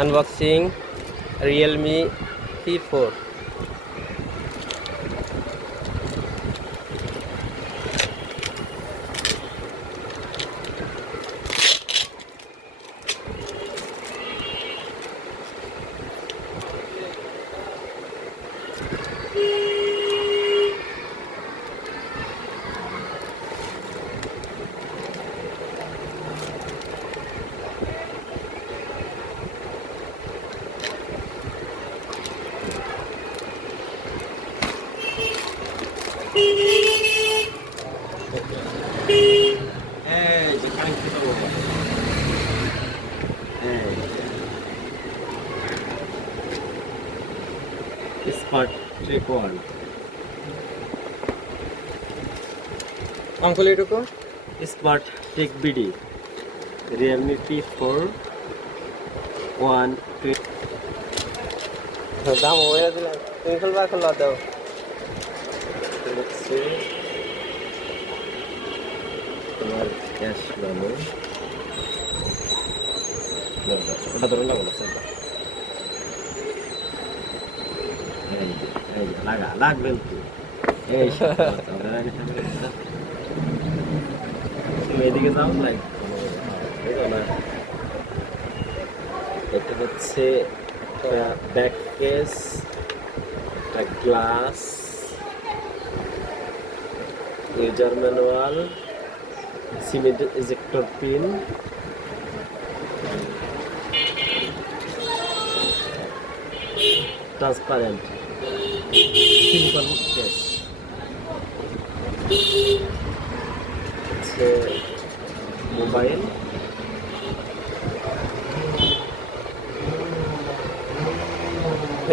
Unboxing Realme P4. Smart record. Uncle এটুকু Smart Tech BD. Realme P4 1 2. দাম হয়ে দিলাম তুমি খুলবা খোলা দাও হচ্ছে তোমার ক্যাশ মেমো। ওটা ধরুন না বলো সেটা। এই লাগা লাগবেন তো এই এদিকে যাও লাইক না এটা হচ্ছে back case glass user manual cement ejector pin transparent silicon case হচ্ছে মোবাইল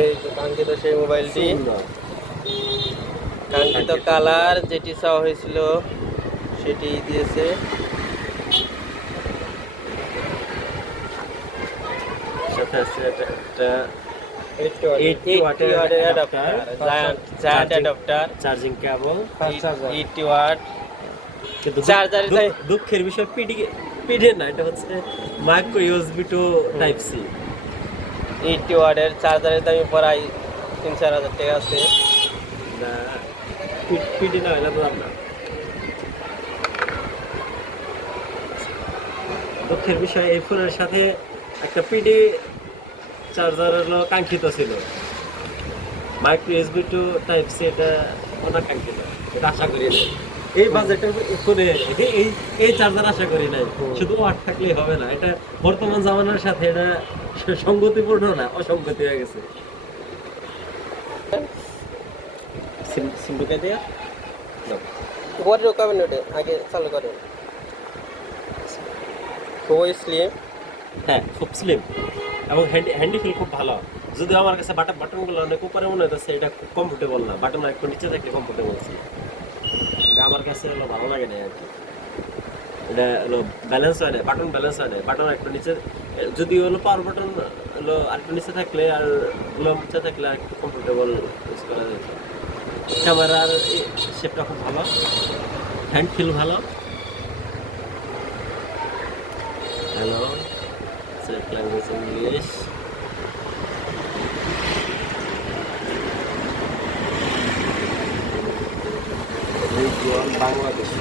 এই তো কাঙ্ক্ষিত সেই মোবাইলটি কাঙ্ক্ষিত কালার যেটি চাওয়া হয়েছিল সেটি দিয়েছে সাথে আছে একটা 80 ওয়াটের adapter giant adapter charging cable 80 watt কিন্তু চার্জার দুঃখের বিষয় পিডি না, এটা হচ্ছে micro USB to type C. 80 ওয়াটের চার্জারের দামই প্রায় 3-4 হাজার টাকা আছে না পিডি না হলে তো আপনার দুঃখের বিষয় এই ফোনের সাথে একটা পিডি চার্জার হলো কাঙ্ক্ষিত ছিল, micro USB to type C এটা অনাকাঙ্ক্ষিত, এটা আশা করি না এই বাজেটের ফোনে এই চার্জার আশা করি নাই। শুধু ওয়াট থাকলেই হবে না, এটা বর্তমান জামানার সাথে এটা সঙ্গতিপূর্ণ না, অসঙ্গতি হয়ে গেছে। সিম্বুকে দিয়ে পরে রোকাবেন ওটা আগে চালু করেন খুবই স্লিম। হ্যাঁ খুব স্লিম এবং হ্যান্ডি ফিল খুব ভালো, যদিও আমার কাছে বাটনগুলো অনেক উপরে মনে হচ্ছে, এটা খুব কমফোর্টেবল না, বাটন একটু নিচে থাকলে কমফোর্টেবল ছিল, এটা আমার কাছে হলো ভালো লাগে না আর কি। এটা হলো ব্যালেন্স হয় না, বাটন ব্যালেন্স হয় না, বাটন একটু নিচে, যদি হলো পাওয়ার বাটন হলো আর একটু নিচে থাকলে আর গুলো নিচে থাকলে আর একটু কমফোর্টেবল ইউজ করা যেত। ক্যামেরার শেপটা খুব ভালো, হ্যান্ড ফিল ভালো। Hello select language English, Bangladesh।